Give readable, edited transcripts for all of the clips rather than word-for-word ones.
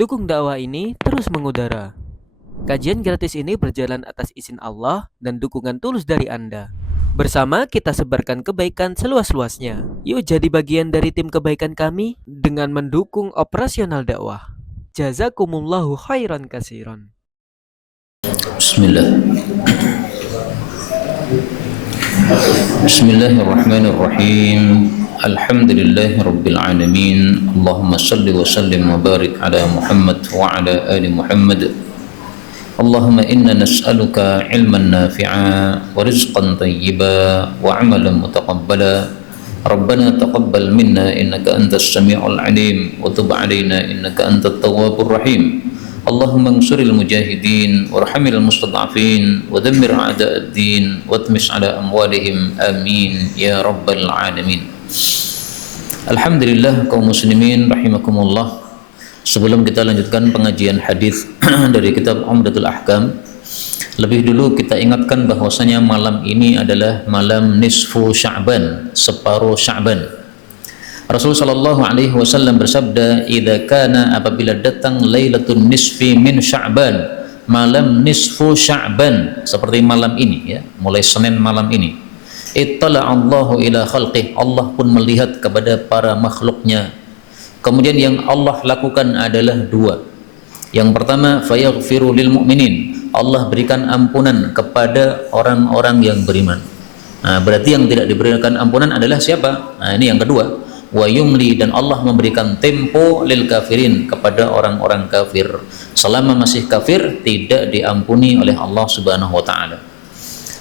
Dukung dakwah ini terus mengudara. Kajian gratis ini berjalan atas izin Allah dan dukungan tulus dari Anda. Bersama kita sebarkan kebaikan seluas-luasnya. Yuk jadi bagian dari tim kebaikan kami dengan mendukung operasional dakwah. Jazakumullahu khairan kasiron. Bismillah. Bismillahirrahmanirrahim. Alhamdulillahi rabbil alamin. Allahumma salli wa sallim wa barik ala Muhammad wa ala ali Muhammad. Allahumma inna nas'aluka ilman nafi'a wa rizqan tayyiba wa amalan mutaqabbala. Rabbana taqabbal minna innaka antas sami'ul alim wa tub alaina innaka antat tawwabur rahim. Allahumma ansuril mujahidin warhamil mustad'afin wa dammir a'da'ad-din wa tmis ala amwalihim amin ya rabbal alamin. Alhamdulillah kaum muslimin rahimakumullah. Sebelum kita lanjutkan pengajian hadis dari kitab Umdatul Ahkam, lebih dulu kita ingatkan bahwasanya malam ini adalah malam nisfu Sya'ban, separuh Sya'ban. Rasulullah sallallahu alaihi wasallam bersabda, "Idza kana apabila datang lailatul nisfi min Sya'ban, malam nisfu Sya'ban seperti malam ini ya, mulai Senin malam ini. Ittala Allahu ila khalqih, Allah pun melihat kepada para makhluknya. Kemudian yang Allah lakukan adalah dua. Yang pertama, fayaghfiru lil mu'minin, Allah berikan ampunan kepada orang-orang yang beriman. Nah, berarti yang tidak diberikan ampunan adalah siapa? Nah, ini yang kedua. Wa yumli, dan Allah memberikan tempo lil kafirin, kepada orang-orang kafir. Selama masih kafir tidak diampuni oleh Allah Subhanahu wa taala.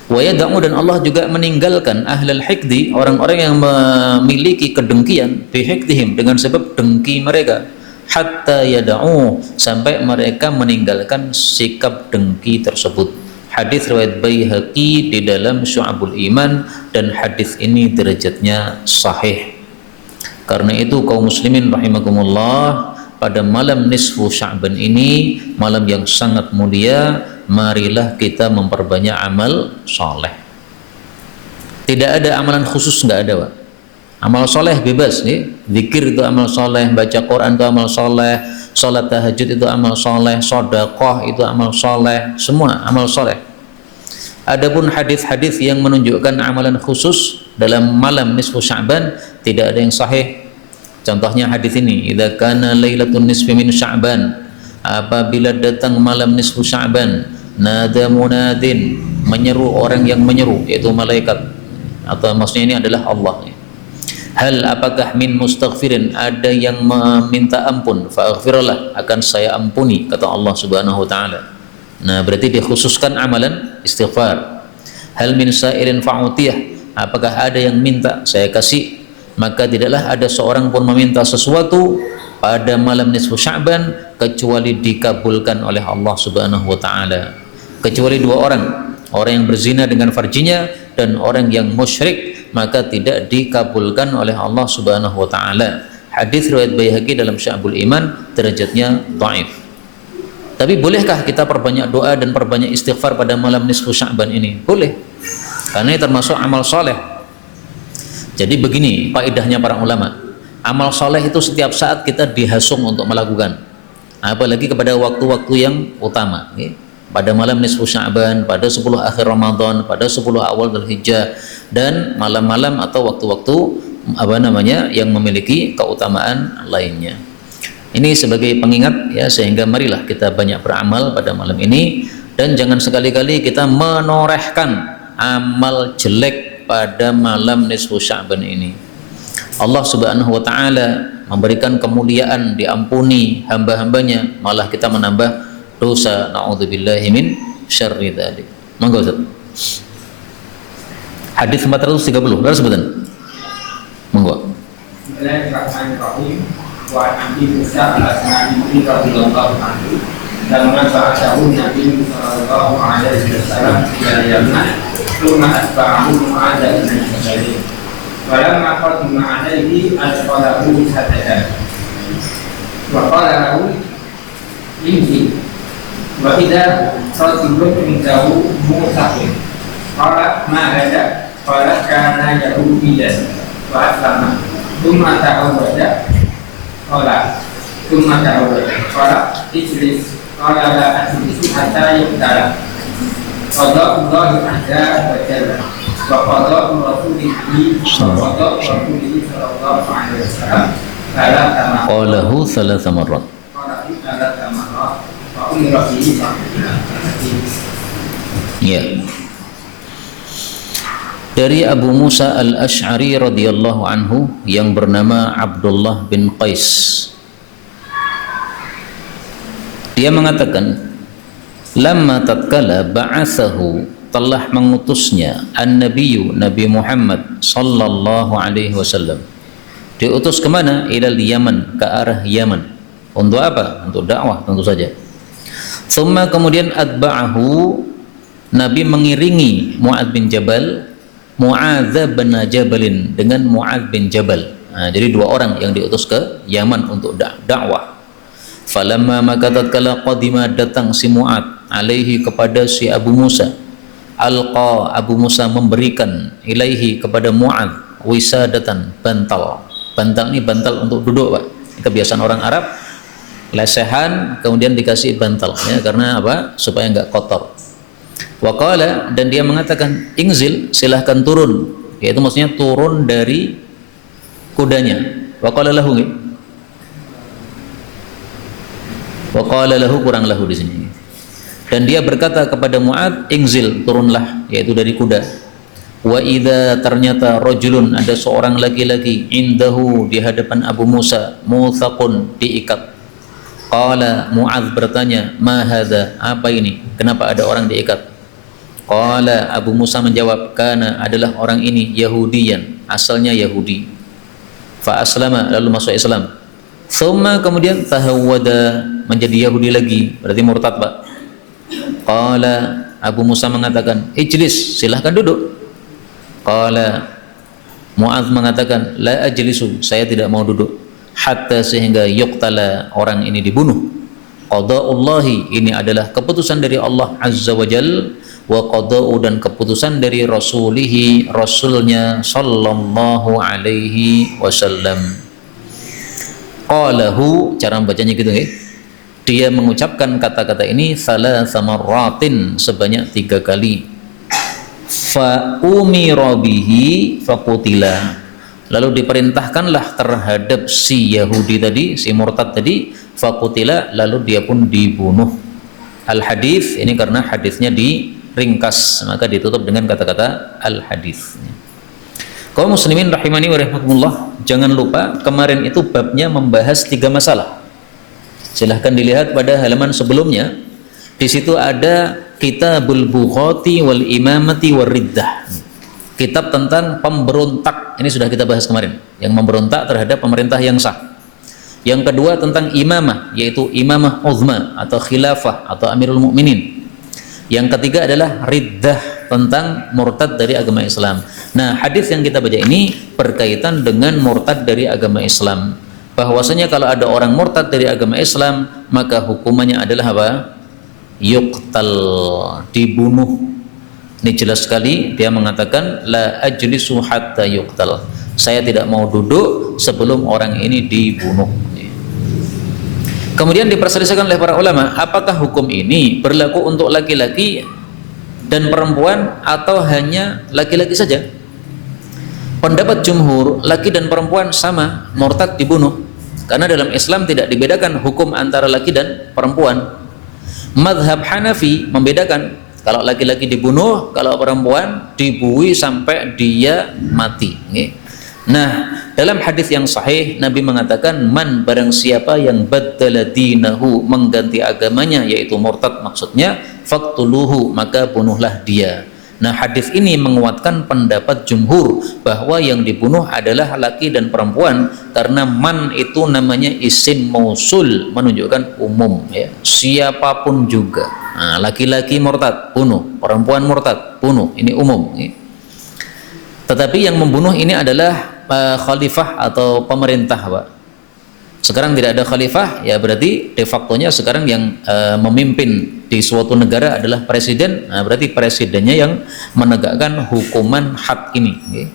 Wa yad'u, dan Allah juga meninggalkan ahlul hikdi, orang-orang yang memiliki kedengkian, bi hikdihim, dengan sebab dengki mereka, hatta yad'u, sampai mereka meninggalkan sikap dengki tersebut. Hadis riwayat Baihaqi di dalam Syu'abul Iman, dan hadis ini derajatnya sahih. Karena itu kaum muslimin rahimakumullah, pada malam nisfu Sya'ban ini, malam yang sangat mulia, marilah kita memperbanyak amal soleh. Tidak ada amalan khusus, nggak ada Pak. Amal soleh bebas nih. Zikir itu amal soleh, baca Quran itu amal soleh, sholat tahajud itu amal soleh, sedekah itu amal soleh, semua amal soleh. Adapun hadis-hadis yang menunjukkan amalan khusus dalam malam nisfu Sya'ban tidak ada yang sahih. Contohnya hadis ini, idza kana lailatul nisfi min Sya'ban, apabila datang malam nisfu Sya'ban, nada munadin, menyeru orang yang menyeru, yaitu malaikat, atau maksudnya ini adalah Allah. Hal, apakah min mustaghfirin, ada yang meminta ampun, fa'aghfirullah, akan saya ampuni, kata Allah Subhanahu wa taala. Nah, berarti dikhususkan amalan istighfar. Hal min sa'irin fa'utiyah, apakah ada yang minta, saya kasih. Maka tidaklah ada seorang pun meminta sesuatu pada malam nisfu Sya'ban kecuali dikabulkan oleh Allah Subhanahu wa taala. Kecuali dua orang, orang yang berzina dengan farjinya dan orang yang musyrik, maka tidak dikabulkan oleh Allah Subhanahu wa taala. Hadis riwayat Baihaqi dalam Syu'abul Iman, derajatnya dhaif. Tapi bolehkah kita perbanyak doa dan perbanyak istighfar pada malam nisfu Sya'ban ini? Boleh. Karena ini termasuk amal soleh. Jadi begini faedahnya para ulama. Amal soleh itu setiap saat kita dihasung untuk melakukan. Apalagi kepada waktu-waktu yang utama. Pada malam nisfu Sya'ban, pada 10 akhir Ramadan, pada 10 awal Dzulhijjah, dan malam-malam atau waktu-waktu yang memiliki keutamaan lainnya. Ini sebagai pengingat ya, sehingga marilah kita banyak beramal pada malam ini, dan jangan sekali-kali kita menorehkan amal jelek pada malam nisfu Sya'ban ini. Allah Subhanahu wa taala memberikan kemuliaan, diampuni hamba-hambanya, malah kita menambah dosa. Na'udzubillahi min syarri dzalik. Monggo Ustaz. Hadis 430, harus sebutan. Monggo. Bismillahirrahmanirrahim. Wa Abi Musa al-Asma'i radhiyallahu anhu, lamma ba'athahu Nabi sallallahu alaihi wasallam ila Yaman, thumma atba'ahu Mu'adz bin Jabal. Walamma qadima alaihi adkhalahu sadada. Wa qala lahu imshi wa idza rajulun indahu musafir. Qala ma hada? Qala kana yahudiyan wa aslama. Thumma ta'awwada. Qala ثم تعود قال اجلس قال لا أجلس حتى يقتل قضاء الله عز وجل وقضاء رسوله وقضاء رسوله صلى الله عليه وسلم ثلاث مرات qalahu thalatha marrat. قال ثلاث مرات فأمر به Ya. Dari Abu Musa al-Ash'ari radhiyallahu anhu yang bernama Abdullah bin Qais. Dia mengatakan, lamma tatkala ba'athahu, telah mengutusnya an-nabiyyu Nabi Muhammad sallallahu alaihi wasallam. Diutus kemana? Ilal Yaman, ke arah Yaman. Untuk apa? Untuk dakwah tentu saja. Thumma kemudian atba'ahu, Nabi mengiringi Mu'adz bin Jabal, Mu'adz bin Jabalin dengan Mu'adz bin Jabal. Nah, jadi dua orang yang diutus ke Yaman untuk dakwah. Falamma maka tatkala qadima, datang si Mu'adz alaihi kepada si Abu Musa, alqa, Abu Musa memberikan ilaihi kepada Mu'adz wisadatan, bantal. Bantal ini bantal untuk duduk, Pak. Ini kebiasaan orang Arab, lesehan kemudian dikasih bantal, ya, karena apa? Supaya enggak kotor. Waqala, dan dia mengatakan, ingzil, silahkan turun, yaitu maksudnya turun dari kudanya. Waqala lahu, waqala lahu, kurang lahu di sini. Dan dia berkata kepada Mu'adz, ingzil, turunlah, yaitu dari kuda. Wa idza, ternyata rajulun, ada seorang laki-laki, indahu, di hadapan Abu Musa, muthaqun, diikat. Qala, Mu'adz bertanya, ma hadza, apa ini? Kenapa ada orang diikat? Qala, Abu Musa menjawab, kana, adalah orang ini Yahudiyan, asalnya Yahudi. Fa aslama, lalu masuk Islam. Thumma, kemudian tahawwada, menjadi Yahudi lagi, berarti murtad, Pak. Qala, Abu Musa mengatakan, ijlis, silahkan duduk. Qala, Mu'adz mengatakan, la ajlisu, saya tidak mau duduk, hatta, sehingga yuqtala, orang ini dibunuh. Qada'ullahi, ini adalah keputusan dari Allah Azza wa Jal, wa qada'u, dan keputusan dari rasulihi, rasulnya sallallahu alaihi wasallam. Qalahu, cara membacanya gitu, nggih. Dia mengucapkan kata-kata ini thalatha marratin, sebanyak 3 kali. Fa umira bihi faqutila, lalu diperintahkanlah terhadap si Yahudi tadi, si murtad tadi, faqutila, lalu dia pun dibunuh. Al hadis ini karena hadisnya diringkas, maka ditutup dengan kata-kata al hadis. Kaum muslimin rahimani wa rahimakumullah, jangan lupa kemarin itu babnya membahas 3 masalah. Silahkan dilihat pada halaman sebelumnya. Di situ ada Kitabul Bughati wal Imamati war Riddah. Kitab tentang pemberontak. Ini sudah kita bahas kemarin, yang memberontak terhadap pemerintah yang sah. Yang kedua tentang imamah, yaitu imamah uzma atau khilafah atau amirul mukminin. Yang ketiga adalah riddah, tentang murtad dari agama Islam. Nah, hadis yang kita baca ini berkaitan dengan murtad dari agama Islam. Bahwasanya kalau ada orang murtad dari agama Islam, maka hukumannya adalah apa? Yuqtal, dibunuh. Ini jelas sekali, dia mengatakan la ajlisu hatta yuqtal, saya tidak mau duduk sebelum orang ini dibunuh. Kemudian diperselisihkan oleh para ulama, apakah hukum ini berlaku untuk laki-laki dan perempuan atau hanya laki-laki saja? Pendapat jumhur, laki dan perempuan sama, murtad dibunuh, karena dalam Islam tidak dibedakan hukum antara laki dan perempuan. Madhab Hanafi membedakan, kalau laki-laki dibunuh, kalau perempuan dibuih sampai dia mati. Nah, dalam hadis yang sahih Nabi mengatakan, man, barang siapa yang baddala dinahu, mengganti agamanya, yaitu murtad maksudnya, faqtuluhu, maka bunuhlah dia. Nah, hadis ini menguatkan pendapat jumhur bahwa yang dibunuh adalah laki dan perempuan, karena man itu namanya isim mausul, menunjukkan umum, ya, siapapun juga. Nah, laki-laki murtad bunuh, perempuan murtad bunuh, ini umum, ya. Tetapi yang membunuh ini adalah khalifah atau pemerintah, Pak. Sekarang tidak ada khalifah, ya berarti de factonya sekarang yang memimpin di suatu negara adalah presiden. Nah, berarti presidennya yang menegakkan hukuman had ini, ya.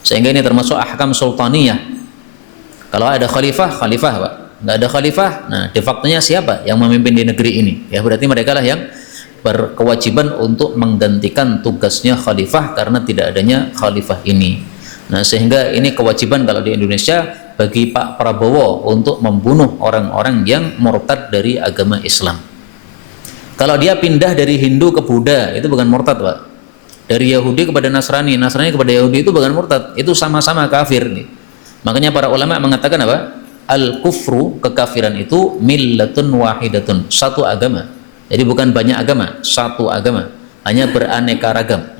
Sehingga ini termasuk ahkam sultaniyah. Kalau ada khalifah, Pak, nggak ada khalifah. Nah, de facto-nya siapa yang memimpin di negeri ini? Ya berarti mereka lah yang berkewajiban untuk menggantikan tugasnya khalifah karena tidak adanya khalifah ini. Nah, sehingga ini kewajiban kalau di Indonesia bagi Pak Prabowo untuk membunuh orang-orang yang murtad dari agama Islam. Kalau dia pindah dari Hindu ke Buddha, itu bukan murtad, Pak. Dari Yahudi kepada Nasrani, Nasrani kepada Yahudi itu bukan murtad, itu sama-sama kafir nih. Makanya para ulama mengatakan apa? Al-kufru, kekafiran itu millatun wahidatun, satu agama. Jadi bukan banyak agama, satu agama, hanya beraneka ragam.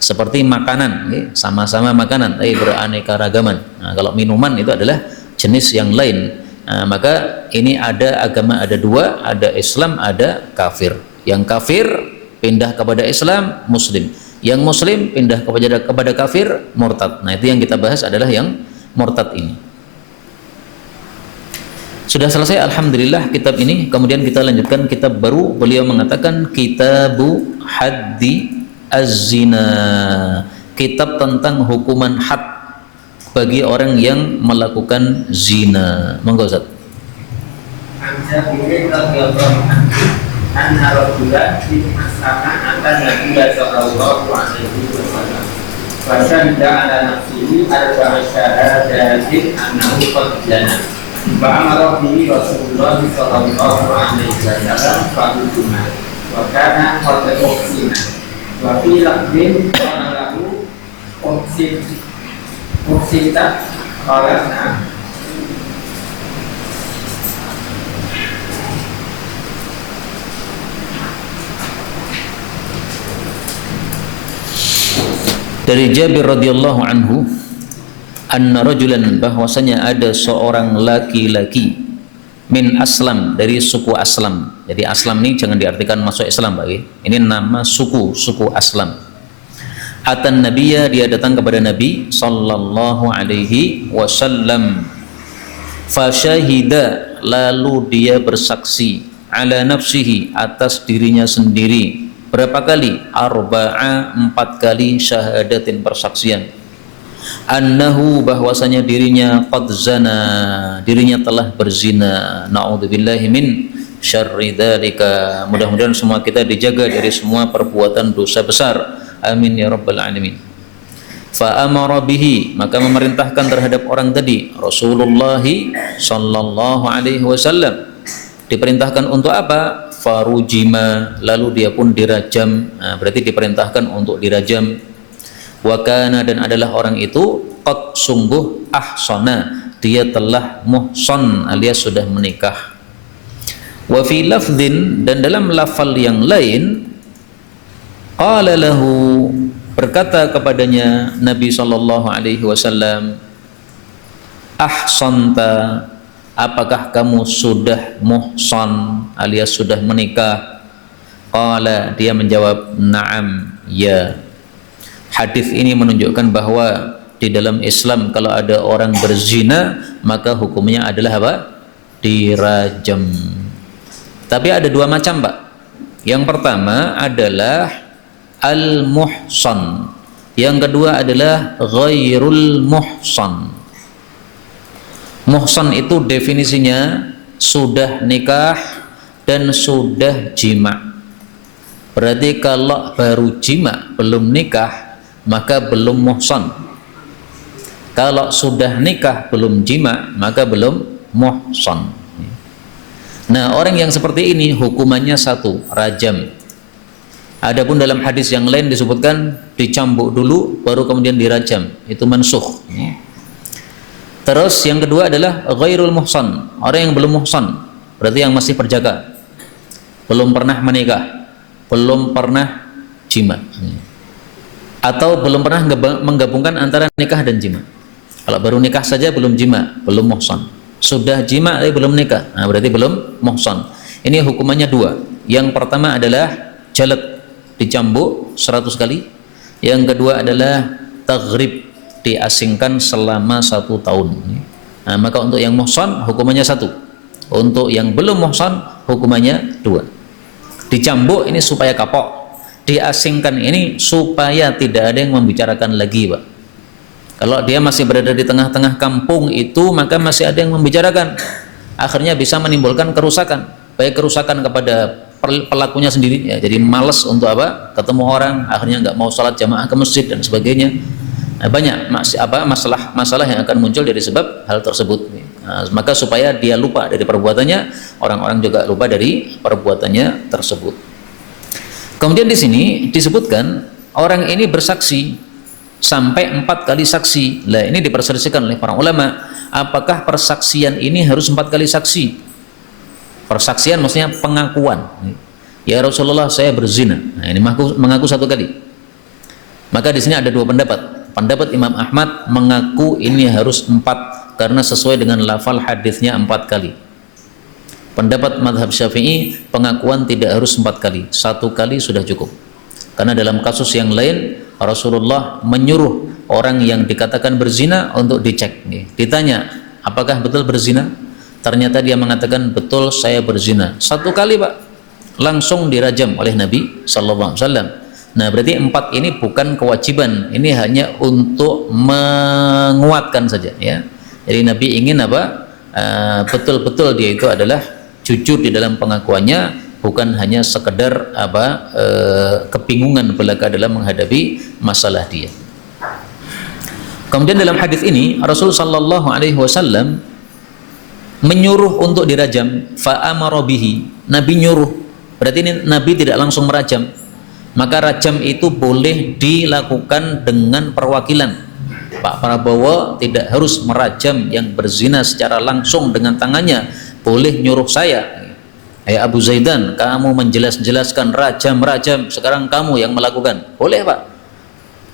Seperti makanan, sama-sama makanan, tapi beraneka ragaman. Nah, kalau minuman itu adalah jenis yang lain. Nah, maka ini ada agama, ada dua, ada Islam, ada kafir. Yang kafir pindah kepada Islam, Muslim. Yang Muslim pindah kepada kafir, murtad. Nah, itu yang kita bahas adalah yang murtad ini. Sudah selesai alhamdulillah kitab ini. Kemudian kita lanjutkan kitab baru. Beliau mengatakan Kitabu Haddi Az-Zina, kitab tentang hukuman had bagi orang yang melakukan zina. Monggo Ustaz. Anna rajulan min aslama atan nabiyya sallallahu alaihi wasallam wa syahida ala nafsihi arba'a syahadatin annahu qad zana wa amara bihi Rasulullah sallallahu alaihi wasallam fa'uduma wa kana qad uqsina wa fi lafdhin qala lahu uqsita qala na'am. Dari Jabir radhiyallahu anhu, anna rajulan, bahwasanya ada seorang laki-laki min Aslam, dari suku Aslam. Jadi Aslam ini jangan diartikan masuk Islam, Pak. Ini nama suku Aslam. Atan Nabiyya, dia datang kepada Nabi sallallahu alaihi wasallam. Fasyahida, lalu dia bersaksi ala nafsihi, atas dirinya sendiri. Berapa kali? Arba'a, 4 kali syahadatin, persaksian. Annahu, bahwasanya dirinya qad zana, dirinya telah berzina. Na'udzubillahi min syarri dzalika. Mudah-mudahan semua kita dijaga dari semua perbuatan dosa besar. Amin ya rabbal alamin. Fa amara bihi, maka memerintahkan terhadap orang tadi Rasulullah sallallahu alaihi wasallam. Diperintahkan untuk apa? Farujima, lalu dia pun dirajam. Nah, berarti diperintahkan untuk dirajam. Wakana, dan adalah orang itu qad, sungguh, ahsana, dia telah muhsan alias sudah menikah. Wa fi lafdhin, dan dalam lafal yang lain, qala lahu, berkata kepadanya Nabi sallallahu alaihi wasallam, ahsanta, apakah kamu sudah muhsan alias sudah menikah? Qala, dia menjawab, na'am, ya. Hadis ini menunjukkan bahwa di dalam Islam kalau ada orang berzina maka hukumnya adalah apa? Dirajam. Tapi ada dua macam, Pak. Yang pertama adalah al-muhsan. Yang kedua adalah ghairul muhsan. Muhsan itu definisinya sudah nikah dan sudah jima. Berarti kalau baru jima belum nikah maka belum muhsan. Kalau sudah nikah belum jima maka belum muhsan. Nah, orang yang seperti ini hukumannya satu, rajam. Adapun dalam hadis yang lain disebutkan dicambuk dulu baru kemudian dirajam, itu mansukh. Terus yang kedua adalah ghairul muhsan, orang yang belum muhsan, berarti yang masih perjaka, belum pernah menikah, belum pernah jima, atau belum pernah menggabungkan antara nikah dan jima. Kalau baru nikah saja belum jima, belum muhsan. Sudah jima tapi belum nikah, nah berarti belum muhsan. Ini hukumannya dua. Yang pertama adalah jalad, dicambuk 100 kali. Yang kedua adalah taghrib, diasingkan selama 1 tahun. Nah, maka untuk yang muhsan hukumannya 1. Untuk yang belum muhsan hukumannya 2. Dicambuk ini supaya kapok, diasingkan ini supaya tidak ada yang membicarakan lagi, Pak. Kalau dia masih berada di tengah-tengah kampung itu maka masih ada yang membicarakan. akhirnya bisa menimbulkan kerusakan, baik kerusakan kepada pelakunya sendiri, ya, jadi malas untuk apa, ketemu orang, akhirnya nggak mau sholat jamaah ke masjid dan sebagainya. Nah, banyak masalah yang akan muncul dari sebab hal tersebut. Nah, maka supaya dia lupa dari perbuatannya, orang-orang juga lupa dari perbuatannya tersebut. Kemudian di sini disebutkan orang ini bersaksi sampai 4 kali saksi. Lah ini diperselisihkan oleh para ulama, apakah persaksian ini harus 4 kali saksi? Persaksian maksudnya pengakuan. Ya Rasulullah, saya berzina. Nah, ini mengaku 1 kali. Maka di sini ada 2 pendapat. Pendapat Imam Ahmad mengaku ini harus 4 karena sesuai dengan lafal hadisnya 4 kali. Pendapat mazhab Syafi'i, pengakuan tidak harus 4 kali, 1 kali sudah cukup. Karena dalam kasus yang lain Rasulullah menyuruh orang yang dikatakan berzina untuk dicek. Ditanya, apakah betul berzina? Ternyata dia mengatakan, betul saya berzina. 1 kali Pak, langsung dirajam oleh Nabi Sallallahu Alaihi Wasallam. Nah berarti 4 ini bukan kewajiban, ini hanya untuk menguatkan saja, ya. Jadi Nabi ingin apa? Betul-betul dia itu adalah jujur di dalam pengakuannya, bukan hanya sekedar kebingungan belaka dalam menghadapi masalah dia. Kemudian dalam hadis ini Rasul Sallallahu Alaihi Wasallam menyuruh untuk dirajam, fa'amara bihi. Nabi nyuruh, berarti ini Nabi tidak langsung merajam. Maka rajam itu boleh dilakukan dengan perwakilan. Pak Prabowo tidak harus merajam yang berzina secara langsung dengan tangannya, boleh nyuruh saya, Abu Zaidan, kamu menjelaskan rajam, sekarang kamu yang melakukan, boleh Pak.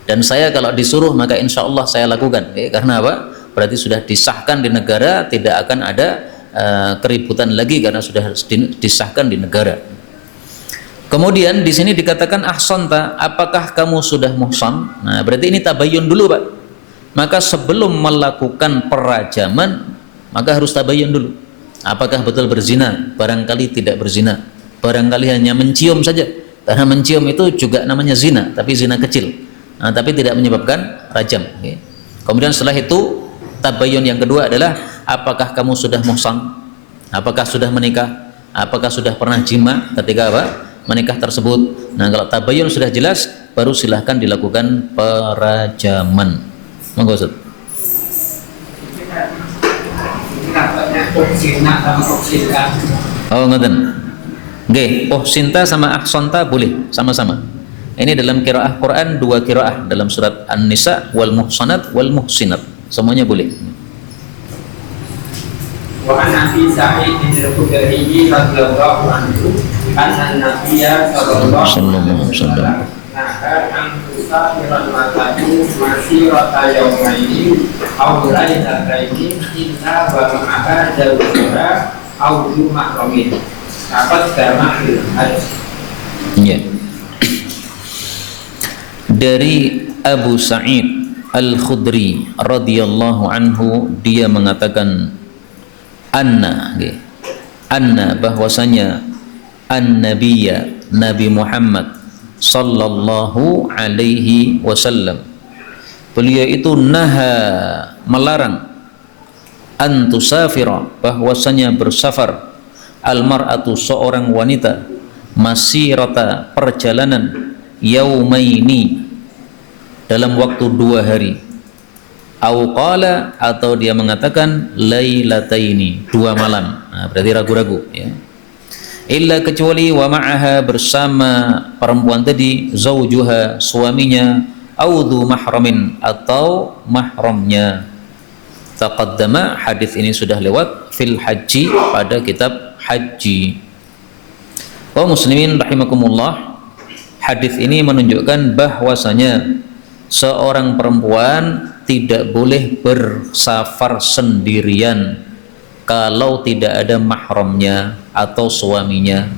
Dan saya kalau disuruh maka insya Allah saya lakukan, karena apa? Berarti sudah disahkan di negara, tidak akan ada keributan lagi karena sudah disahkan di negara. Kemudian di sini dikatakan ahsanta, apakah kamu sudah muhsan? Nah, berarti ini tabayyun dulu, Pak. Maka sebelum melakukan perajaman, maka harus tabayyun dulu. Apakah betul berzina? Barangkali tidak berzina. Barangkali hanya mencium saja. Karena mencium itu juga namanya zina, tapi zina kecil. Nah, tapi tidak menyebabkan rajam. Okay. Kemudian setelah itu tabayyun yang kedua adalah apakah kamu sudah muhsan? Apakah sudah menikah? Apakah sudah pernah jima ketika apa? Menikah tersebut. Nah, kalau tabayyun sudah jelas, baru silahkan dilakukan perajaman. Monggo Ustaz. Oh, ngoten. Nggih, sinta sama ahsanta boleh sama-sama. Ini dalam qiraah Quran 2 qiraah dalam surat An-Nisa, wal muhsanat wal muhsinat. Semuanya boleh. Wa an Abi Sa'id bin Al-Khudri radhiyallahu anhu anna Nabiyya sallallahu alaihi wasallam an tusafiran matatu masirata yawmaini aw lailataini illa wa ma'aka zawjura aw du mahramin. Dapat damahil hadis. Iya. Dari Abu Sa'id Al-Khudri radhiyallahu anhu, dia mengatakan anna bahwasanya an-nabiyya Nabi Muhammad sallallahu alaihi wasallam, beliau itu naha, melarang, an tusafira, bahwasanya bersafar, al-mar'atu, seorang wanita, masirata, perjalanan, yaumaini, dalam waktu 2 hari, au qala, atau dia mengatakan lailataini, 2 malam. Nah, berarti ragu-ragu, ya. Illa, kecuali, wa ma'aha, bersama perempuan tadi, zaujuha, suaminya, au dzu mahramin, atau mahramnya. Taqaddama, hadis ini sudah lewat, fil haji, pada kitab haji. Wa muslimin rahimakumullah, hadis ini menunjukkan bahwasanya seorang perempuan tidak boleh bersafar sendirian kalau tidak ada mahramnya atau suaminya.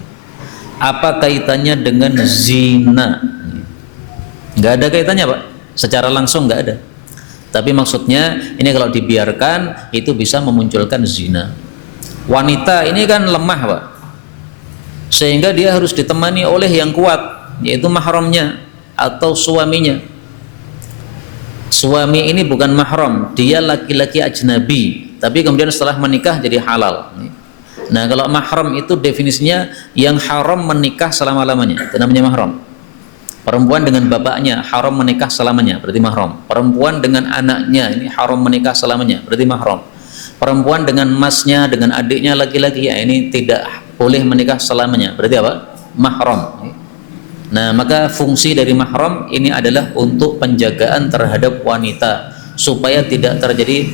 Apa kaitannya dengan zina? Nggak ada kaitannya, Pak. Secara langsung nggak ada. Tapi maksudnya ini kalau dibiarkan itu bisa memunculkan zina. Wanita ini kan lemah, Pak. Sehingga dia harus ditemani oleh yang kuat, yaitu mahramnya atau suaminya. Suami ini bukan mahram, dia laki-laki ajnabi, tapi kemudian setelah menikah jadi halal. Nah, kalau mahram itu definisinya yang haram menikah selama-lamanya, itu namanya mahram. Perempuan dengan bapaknya haram menikah selamanya, berarti mahram. Perempuan dengan anaknya ini haram menikah selamanya, berarti mahram. Perempuan dengan masnya, dengan adiknya laki-laki, ya ini tidak boleh menikah selamanya, berarti apa? Mahram. Nah, maka fungsi dari mahram ini adalah untuk penjagaan terhadap wanita, supaya tidak terjadi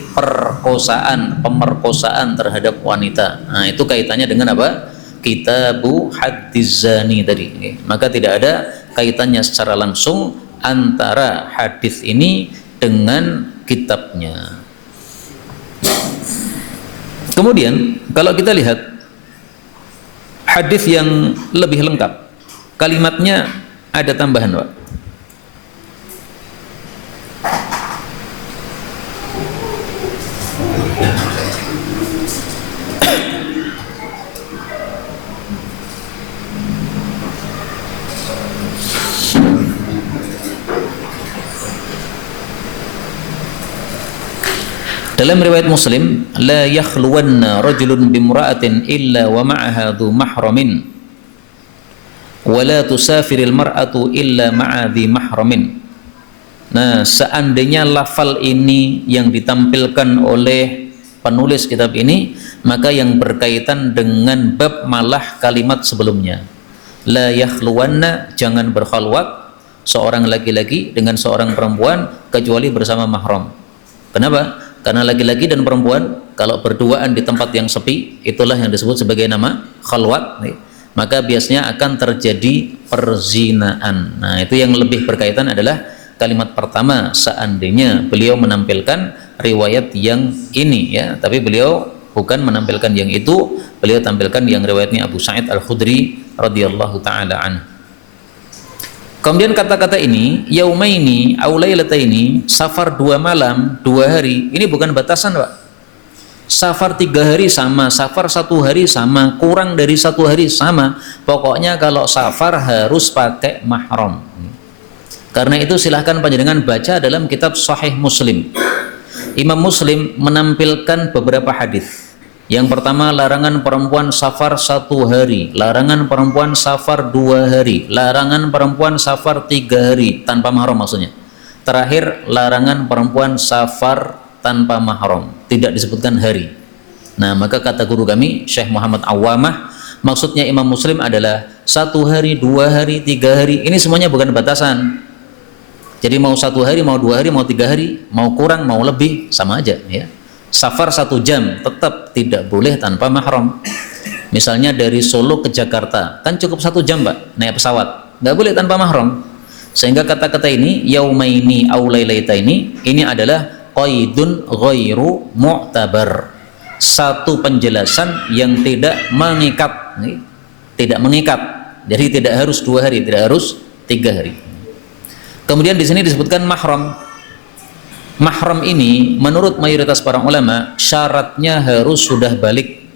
pemerkosaan terhadap wanita. Nah, itu kaitannya dengan apa? Kitabu haddiz zani tadi. Maka tidak ada kaitannya secara langsung antara hadis ini dengan kitabnya. Kemudian kalau kita lihat hadis yang lebih lengkap, kalimatnya ada tambahan, Pak. Dalam riwayat Muslim, la yakhluwanna rajulun bimra'atin illa wa ma'aha dhu mahramin wa la tusafiril mar'atu illa ma'a dhi mahramin. Nah, seandainya lafal ini yang ditampilkan oleh penulis kitab ini, maka yang berkaitan dengan bab malah kalimat sebelumnya. La yakhluwanna, jangan berkhalwat seorang laki-laki dengan seorang perempuan kecuali bersama mahram. Kenapa? Karena laki-laki dan perempuan kalau berduaan di tempat yang sepi, itulah yang disebut sebagai nama khalwat, maka biasanya akan terjadi perzinaan. Nah, itu yang lebih berkaitan adalah kalimat pertama, seandainya beliau menampilkan riwayat yang ini, ya, tapi beliau bukan menampilkan yang itu, beliau tampilkan yang riwayatnya Abu Sa'id Al-Khudri radhiyallahu taala anhu. Kemudian kata-kata ini, yaumaini aw lailataini, safar 2 malam 2 hari, ini bukan batasan, Pak. Safar 3 hari sama, safar 1 hari sama, kurang dari 1 hari sama. Pokoknya kalau safar harus pakai mahram. Karena itu silahkan panjenengan baca dalam kitab Sahih Muslim. Imam Muslim menampilkan beberapa hadis. Yang pertama, larangan perempuan safar 1 hari, larangan perempuan safar 2 hari, larangan perempuan safar 3 hari tanpa mahram maksudnya. Terakhir, larangan perempuan safar tanpa mahram, tidak disebutkan hari. Nah, maka kata guru kami Syekh Muhammad Awamah, maksudnya Imam Muslim adalah 1 hari, 2 hari, 3 hari, ini semuanya bukan batasan. Jadi mau 1 hari, mau 2 hari, mau 3 hari, mau kurang, mau lebih, sama aja, ya. Safar 1 jam tetap tidak boleh tanpa mahram. Misalnya dari Solo ke Jakarta, kan cukup 1 jam, Pak, naik pesawat, nggak boleh tanpa mahram. Sehingga kata-kata ini, yaumaini aw lailataini, ini adalah qaidun ghairu mu'tabar, satu penjelasan yang tidak mengikat, tidak mengikat. Jadi tidak harus 2 hari, tidak harus 3 hari. Kemudian di sini disebutkan mahram. Mahram ini menurut mayoritas para ulama syaratnya harus sudah balik.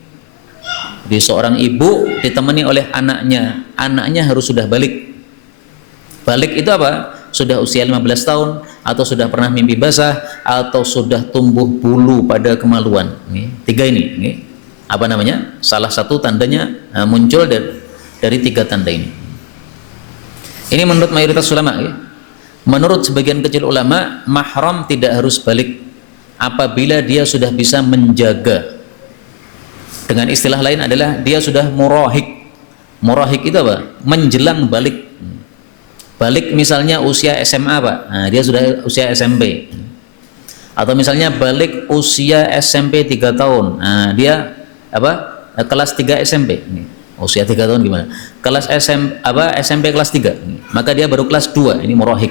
Di seorang ibu ditemani oleh anaknya, anaknya harus sudah balik. Balik itu apa? Sudah usia 15 tahun, atau sudah pernah mimpi basah, atau sudah tumbuh bulu pada kemaluan. 3 ini, apa namanya? Salah satu tandanya muncul dari 3 tanda ini. Ini menurut mayoritas ulama, ya. Menurut sebagian kecil ulama, mahram tidak harus balik apabila dia sudah bisa menjaga. Dengan istilah lain adalah dia sudah murahik. Murahik itu apa? Menjelang balik. Balik misalnya usia SMA, Pak. Nah, dia sudah usia SMP. Atau misalnya balik usia SMP 3 tahun. Nah, dia apa? Kelas 3 SMP. Usia 3 tahun gimana? Kelas SMP kelas 3. Maka dia baru kelas 2, ini murahik.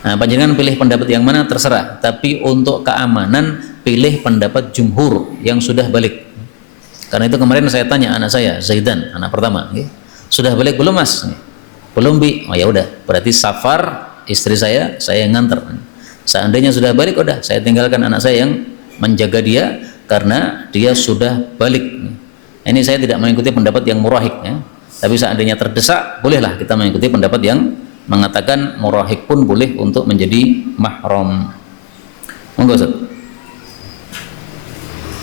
Nah, panjenengan pilih pendapat yang mana terserah, tapi untuk keamanan pilih pendapat jumhur yang sudah balik. Karena itu kemarin saya tanya anak saya, Zaidan, anak pertama, sudah balik belum, Mas? Belum, Bi. Oh ya udah, berarti safar istri saya yang nganter. Seandainya sudah balik, udah saya tinggalkan anak saya yang menjaga dia karena dia sudah balik. Ini saya tidak mengikuti pendapat yang murahik, ya. Tapi seandainya terdesak, bolehlah kita mengikuti pendapat yang mengatakan murahik pun boleh untuk menjadi mahram. Monggo, Ustaz.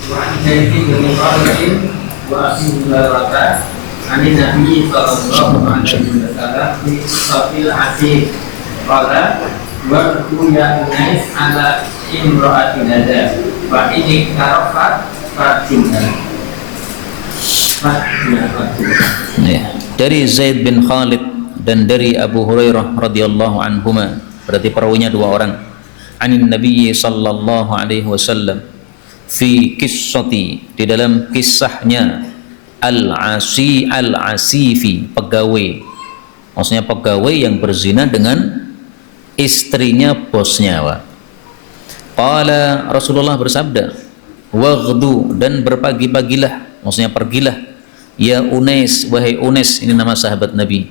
وعن زيد بن خالد وأبي هريرة عن النبي صلى الله عليه وسلم في قصة العتيق قال واذكر يا أنيس على امرأة هذا فإن اقترفت فاقتلها. Ya. Dari Zaid bin Khalid dan dari Abu Hurairah radhiyallahu anhuma, berarti perawinya dua orang. Anin Nabi sallallahu alaihi wasallam fi qissati, di dalam kisahnya al-asifi, pegawai. Maksudnya pegawai yang berzina dengan istrinya bosnya, Pak. Qala, Rasulullah bersabda, waghdu, dan berpagi-pagilah, maksudnya pergilah, ya Unais, wahai Unais, ini nama sahabat Nabi,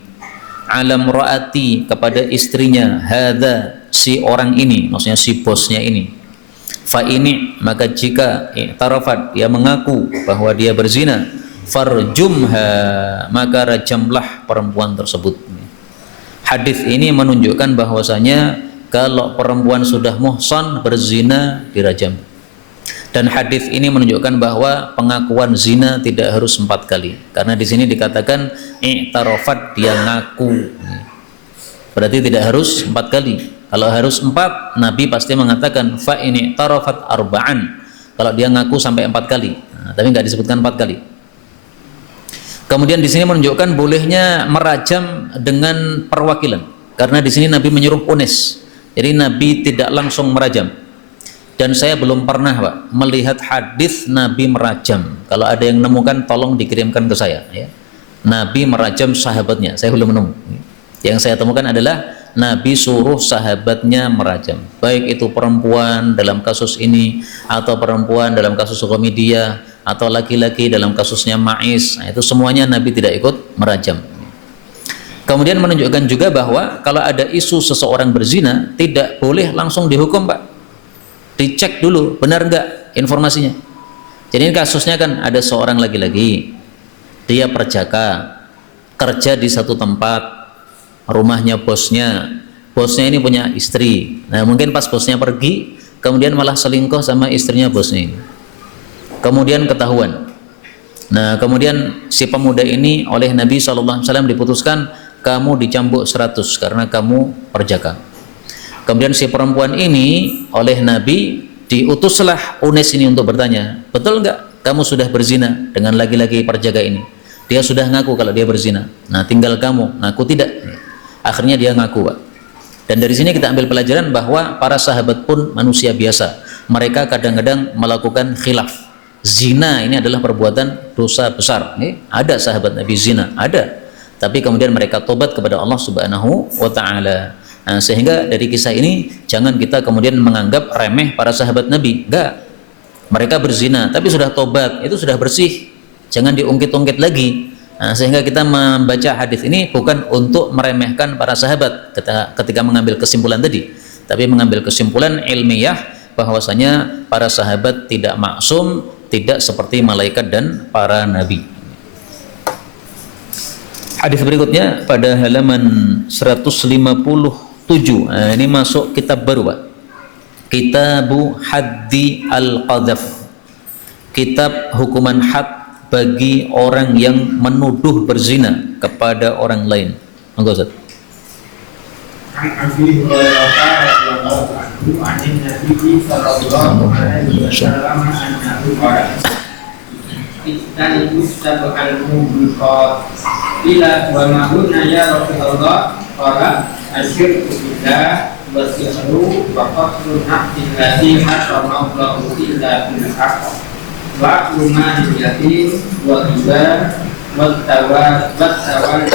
alam raati, kepada istrinya, hadza, si orang ini, maksudnya si bosnya ini, fa ini, maka jika tarafat, dia mengaku bahwa dia berzina, farjumha, maka rajamlah perempuan tersebut. Hadis ini menunjukkan bahwasanya kalau perempuan sudah muhsan berzina dirajam. Dan hadis ini menunjukkan bahwa pengakuan zina tidak harus 4 kali, karena di sini dikatakan i'tarafat, dia ngaku, berarti tidak harus 4 kali. Kalau harus 4, Nabi pasti mengatakan fa in i'tarafat arba'an, kalau dia ngaku sampai 4 kali. Tapi nggak disebutkan 4 kali. Kemudian di sini menunjukkan bolehnya merajam dengan perwakilan, karena di sini Nabi menyuruh Unes, jadi Nabi tidak langsung merajam. Dan saya belum pernah, Pak, melihat hadis Nabi merajam. Kalau ada yang menemukan, tolong dikirimkan ke saya, ya. Nabi merajam sahabatnya, saya belum menemu. Yang saya temukan adalah Nabi suruh sahabatnya merajam, baik itu perempuan dalam kasus ini, atau perempuan dalam kasus Ghamidiyah, atau laki-laki dalam kasusnya Ma'is. Nah, itu semuanya Nabi tidak ikut merajam. Kemudian menunjukkan juga bahwa kalau ada isu seseorang berzina, tidak boleh langsung dihukum, Pak. Dicek dulu, benar enggak informasinya. Jadi ini kasusnya kan ada seorang laki-laki, dia perjaka, kerja di satu tempat, rumahnya bosnya ini punya istri. Nah, mungkin pas bosnya pergi, kemudian malah selingkuh sama istrinya bosnya ini. Kemudian ketahuan. Nah, kemudian si pemuda ini oleh Nabi SAW diputuskan, kamu dicambuk 100 karena kamu perjaka. Kemudian si perempuan ini oleh Nabi diutuslah Unes ini untuk bertanya, betul enggak kamu sudah berzina dengan laki-laki perjaga ini? Dia sudah ngaku kalau dia berzina. Nah, tinggal kamu ngaku tidak. Akhirnya dia ngaku, Pak. Dan dari sini kita ambil pelajaran bahwa para sahabat pun manusia biasa. Mereka kadang-kadang melakukan khilaf. Zina ini adalah perbuatan dosa besar. Ada sahabat Nabi zina, ada. Tapi kemudian mereka tobat kepada Allah Subhanahu wa Ta'ala. Nah, sehingga dari kisah ini jangan kita kemudian menganggap remeh para sahabat Nabi. Enggak. Mereka berzina tapi sudah tobat, itu sudah bersih. Jangan diungkit-ungkit lagi. Nah, sehingga kita membaca hadis ini bukan untuk meremehkan para sahabat ketika mengambil kesimpulan tadi, tapi mengambil kesimpulan ilmiah bahwasanya para sahabat tidak maksum, tidak seperti malaikat dan para nabi. Hadis berikutnya pada halaman 157. Nah, ini masuk kitab baru, Pak. Kitabu Haddi Al-Qadhaf. Kitab hukuman had bagi orang yang menuduh berzina kepada orang lain. Monggo, Ustaz. عن أبي هريرة رضي الله عنه عن النبي صلى الله عليه وسلم أنه قال اجتنبوا السبع الموبقات قيل وما هن يا رسول الله قال الشرك بالله والسحر وقتل النفس التي حرم الله إلا بالحق وأكل مال اليتيم والربا والتوالي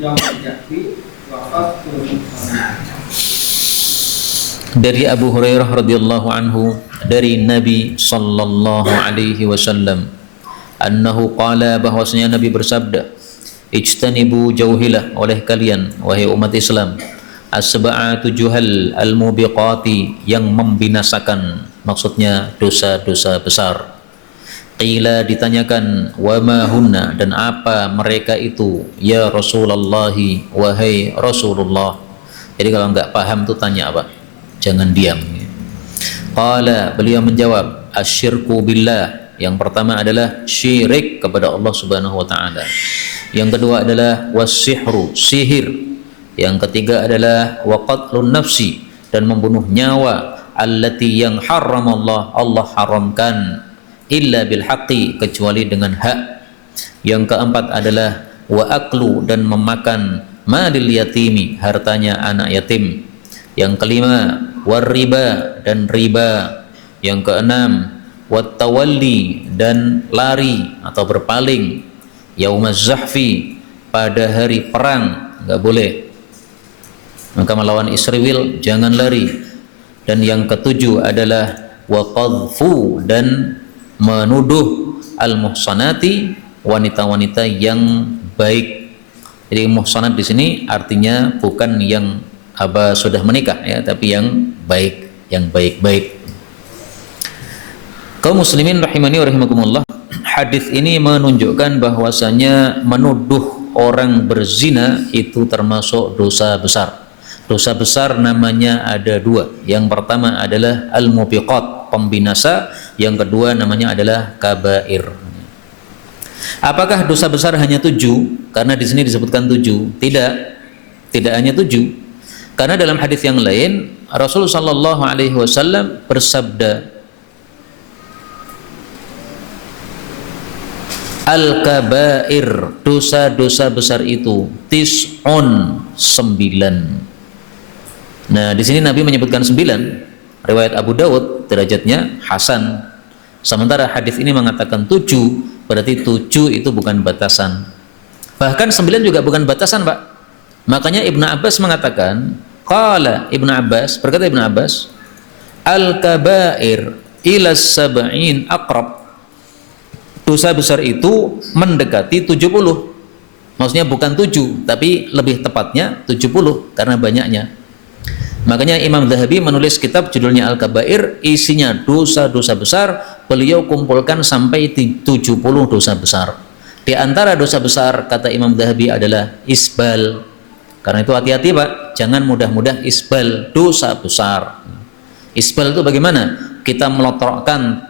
يوم الجحيم. Dari Abu Hurairah radhiyallahu anhu, dari Nabi sallallahu alaihi wasallam, annahu qala, bahwasanya Nabi bersabda, ijtanibu jauhilah oleh kalian wahai umat Islam as-sab'atu juhal al-mubiqati, yang membinasakan, maksudnya dosa-dosa besar. Qila, ditanyakan, wa ma hunna, dan apa mereka itu, ya Rasulullah, wahai Rasulullah. Jadi kalau enggak paham tuh tanya, apa, jangan diam. Qala, beliau menjawab, asyirku billah. Yang pertama adalah syirik kepada Allah Subhanahu wa taala. Yang kedua adalah wasihru, sihir. Yang ketiga adalah waqatlun nafsi, dan membunuh nyawa, allati yang haramallah, Allah haramkan, illa bil haqqi, kecuali dengan hak. Yang keempat adalah wa aklu, dan memakan malil yatimi, hartanya anak yatim. Yang kelima warriba, dan riba. Yang keenam wattawalli, dan lari atau berpaling, yaumaz zahfi, pada hari perang enggak boleh, maka melawan Israel jangan lari. Dan yang ketujuh adalah waqadfu, dan menuduh al-muhsanati, wanita-wanita yang baik. Jadi muhsanat di sini artinya bukan yang sudah menikah ya, tapi yang baik, yang baik-baik. Kaum muslimin rahimani wa rahimakumullah, hadis ini menunjukkan bahwasanya menuduh orang berzina itu termasuk dosa besar. Dosa besar namanya ada dua. Yang pertama adalah al-mubiqat, pembinasa. Yang kedua namanya adalah kabair. Apakah dosa besar hanya 7? Karena di sini disebutkan 7. Tidak hanya 7. Karena dalam hadis yang lain Rasulullah sallallahu alaihi wasallam bersabda, al-kabair, dosa-dosa besar itu tis'un, 9. Nah, di sini Nabi menyebutkan 9. Riwayat Abu Dawud derajatnya hasan. Sementara hadis ini mengatakan 7, berarti 7 itu bukan batasan. Bahkan 9 juga bukan batasan, Pak. Makanya Ibnu Abbas mengatakan, qala Ibnu Abbas, berkata Ibnu Abbas, al-kabair ila sab'in aqrab. Dosa besar itu mendekati 70. Maksudnya bukan 7, tapi lebih tepatnya 70 karena banyaknya. Makanya Imam Zahabi menulis kitab judulnya Al-Kabair, isinya dosa-dosa besar. Beliau kumpulkan sampai 70 dosa besar. Di antara dosa besar kata Imam Zahabi adalah isbal. Karena itu hati-hati, Pak, jangan mudah-mudah isbal, dosa besar. Isbal itu bagaimana? Kita melotorkan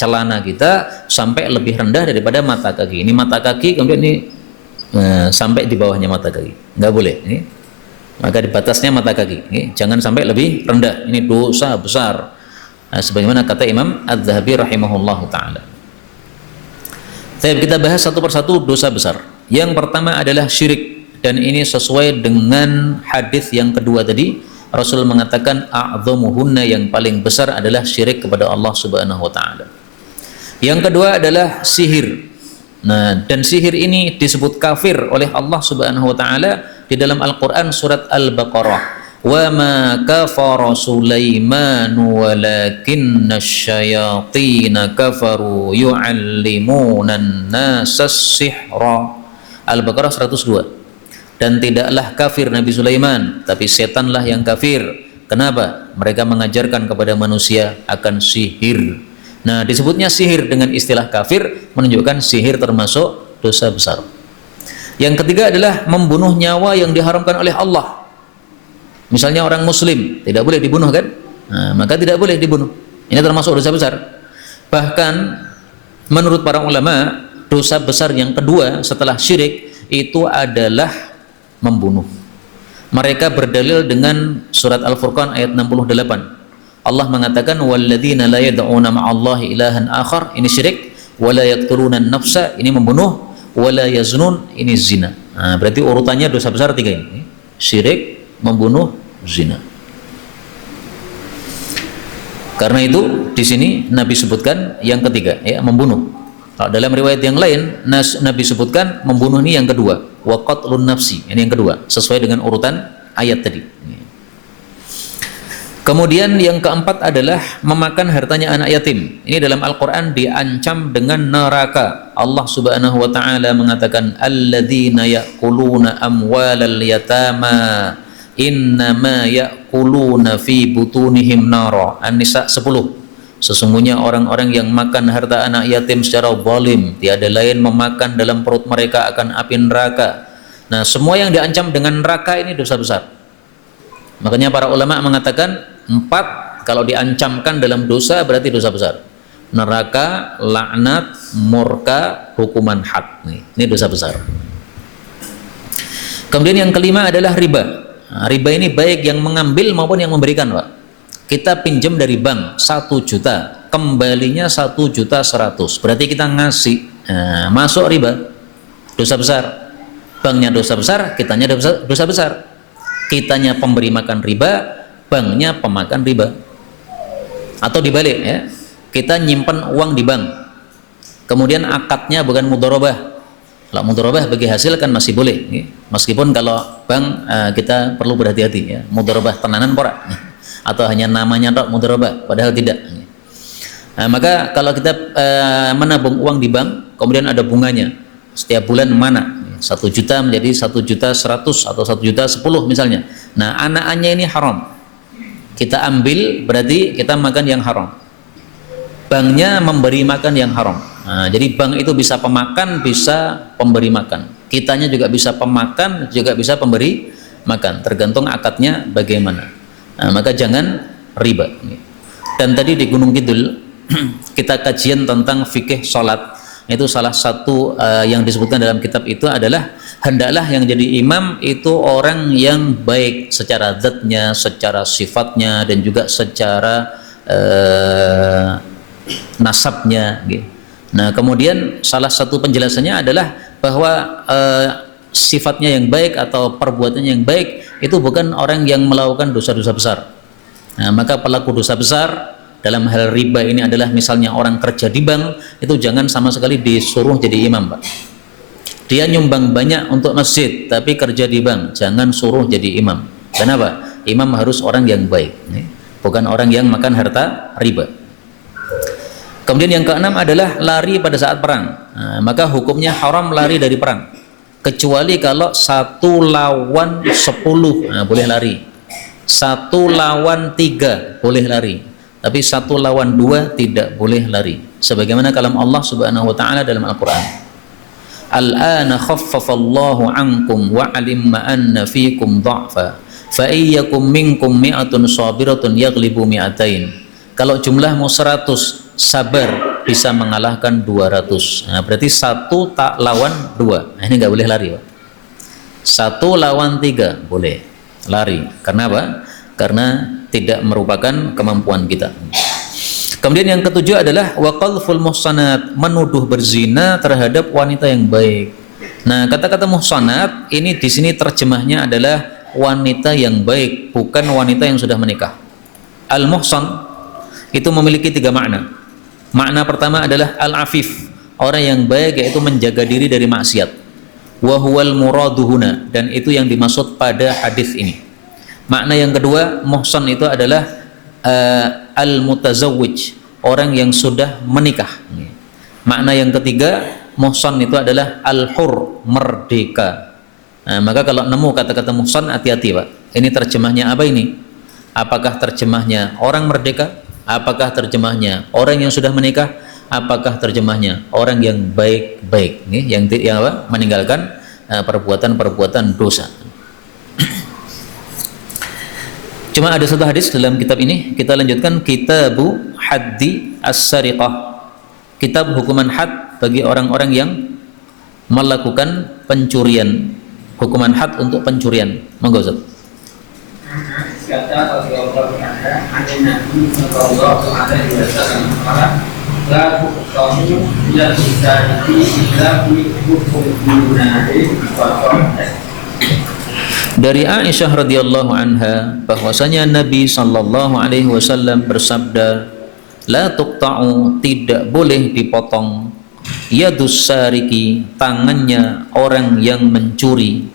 celana kita sampai lebih rendah daripada mata kaki. Ini mata kaki, kemudian ini sampai di bawahnya mata kaki. Nggak boleh. Ini. Maka di batasnya mata kaki. Ini. Jangan sampai lebih rendah. Ini dosa besar. Nah, sebagaimana kata Imam Az-Zahabi rahimahullah ta'ala. Kita bahas satu persatu dosa besar. Yang pertama adalah syirik. Dan ini sesuai dengan hadis yang kedua tadi. Rasul mengatakan a'dhamuhunna, yang paling besar adalah syirik kepada Allah Subhanahu wa taala. Yang kedua adalah sihir. Nah, dan sihir ini disebut kafir oleh Allah Subhanahu wa taala di dalam Al-Qur'an surat Al-Baqarah. Wa ma kafara Sulaimanu walakinna asyayatina kafaru yu'allimuna an-nasa as-sihra. Al-Baqarah 102. Dan tidaklah kafir Nabi Sulaiman, tapi setanlah yang kafir. Kenapa? Mereka mengajarkan kepada manusia akan sihir. Nah, disebutnya sihir dengan istilah kafir, menunjukkan sihir termasuk dosa besar. Yang ketiga adalah membunuh nyawa yang diharamkan oleh Allah. Misalnya orang muslim, tidak boleh dibunuh kan? Nah, maka tidak boleh dibunuh. Ini termasuk dosa besar. Bahkan menurut para ulama, dosa besar yang kedua setelah syirik itu adalah membunuh. Mereka berdalil dengan surat Al-Furqan ayat 68. Allah mengatakan walladzina la yad'una ma'allahi ilahan akhar, ini syirik, wala yaqtuluna an-nafsa, ini membunuh, wala yaznun, ini zina. Nah, berarti urutannya dosa besar 3 ini. Syirik, membunuh, zina. Karena itu di sini Nabi sebutkan yang ketiga, ya, membunuh. Kalau dalam riwayat yang lain Nabi sebutkan membunuh ini yang kedua, wa qatlun nafsi, ini yang kedua, sesuai dengan urutan ayat tadi. Kemudian yang keempat adalah memakan hartanya anak yatim. Ini dalam Al-Qur'an diancam dengan neraka. Allah Subhanahu wa taala mengatakan alladzina ya'kuluna amwalal yatama innama ya'kuluna fi butunihim nara. An-Nisa 10. Sesungguhnya orang-orang yang makan harta anak yatim secara zalim, tiada lain memakan dalam perut mereka akan api neraka. Nah, semua yang diancam dengan neraka ini dosa besar. Makanya para ulama mengatakan 4 Kalau diancamkan dalam dosa berarti dosa besar. Neraka, laknat, murka, hukuman had. Ini dosa besar. Kemudian yang kelima adalah riba. Nah, riba ini baik yang mengambil maupun yang memberikan, Pak. Kita pinjam dari bank 1 juta, kembalinya 1.100.000. Berarti kita ngasih, masuk riba. Dosa besar. Banknya dosa besar, kitanya dosa besar. Kitanya pemberi makan riba, banknya pemakan riba. Atau dibalik ya. Kita nyimpan uang di bank. Kemudian akadnya bukan mudharabah. Kalau mudharabah bagi hasil kan masih boleh ya. Meskipun kalau bank kita perlu berhati-hati ya. Mudharabah tenanan pora. Atau hanya namanya tok mudharabah, padahal tidak. Nah, maka kalau kita menabung uang di bank, kemudian ada bunganya setiap bulan mana 1 juta menjadi 1.100.000 atau 1.010.000 misalnya. Nah, anak-annya ini haram. Kita ambil berarti kita makan yang haram. Banknya memberi makan yang haram. Nah, jadi bank itu bisa pemakan, bisa pemberi makan. Kitanya juga bisa pemakan, juga bisa pemberi makan. Tergantung akadnya bagaimana. Nah, maka jangan riba. Dan tadi di Gunung Kidul kita kajian tentang fikih sholat. Itu salah satu yang disebutkan dalam kitab itu adalah hendaklah yang jadi imam itu orang yang baik secara zatnya, secara sifatnya, dan juga secara nasabnya gitu. Nah, kemudian salah satu penjelasannya adalah bahwa sifatnya yang baik atau perbuatannya yang baik itu bukan orang yang melakukan dosa-dosa besar. Nah, maka pelaku dosa besar dalam hal riba ini adalah misalnya orang kerja di bank, itu jangan sama sekali disuruh jadi imam, Pak. Dia nyumbang banyak untuk masjid tapi kerja di bank, jangan suruh jadi imam. Kenapa? Imam harus orang yang baik, bukan orang yang makan harta riba. Kemudian yang keenam adalah lari pada saat perang. Nah, maka hukumnya haram lari dari perang, kecuali kalau 1 lawan 10, nah, boleh lari. 1 lawan 3 boleh lari. Tapi 1 lawan 2 tidak boleh lari. Sebagaimana kalam Allah Subhanahu wa taala dalam Al-Qur'an. Al-ana khaffafallahu 'ankum wa 'alimma anna fiikum dha'fa. Fa iyyakum minkum mi'atun sabiratun yaghlibu mi'atain. Kalau jumlahmu 100, sabar bisa mengalahkan 200. Nah, berarti 1 tak lawan 2. Nah, ini enggak boleh lari, Pak. 1 lawan 3 boleh lari. Karena apa? Karena tidak merupakan kemampuan kita. Kemudian yang ketujuh adalah waqadhful muhsanat, menuduh berzina terhadap wanita yang baik. Nah, kata-kata muhsanat ini di sini terjemahnya adalah wanita yang baik, bukan wanita yang sudah menikah. Al-muhsan itu memiliki 3 makna. Makna pertama adalah al-afif, orang yang baik yaitu menjaga diri dari maksiat. Wa huwal muraduhuna, dan itu yang dimaksud pada hadis ini. Makna yang kedua, muhsan itu adalah al-mutazawwij, orang yang sudah menikah. Makna yang ketiga, muhsan itu adalah al-hur, merdeka. Nah, maka kalau nemu kata-kata muhsan, hati-hati, Pak. Ini terjemahnya apa ini? Apakah terjemahnya orang merdeka? Apakah terjemahnya orang yang sudah menikah? Apakah terjemahnya orang yang baik-baik, yang apa? Meninggalkan perbuatan-perbuatan dosa. Cuma ada satu hadis dalam kitab ini. Kita lanjutkan Kitabu Haddi As-Sariqah, kitab hukuman had bagi orang-orang yang melakukan pencurian, hukuman had untuk pencurian. Monggo, Ustaz. Kata Rasulullah Nabi sallallahu alaihi wasallam, la tuqtamu ila insani illa bi hukumin wa Dari Aisyah radhiyallahu anha bahwasanya Nabi sallallahu alaihi wasallam bersabda, la tuqta'u, tidak boleh dipotong, yadus sariki, tangannya orang yang mencuri,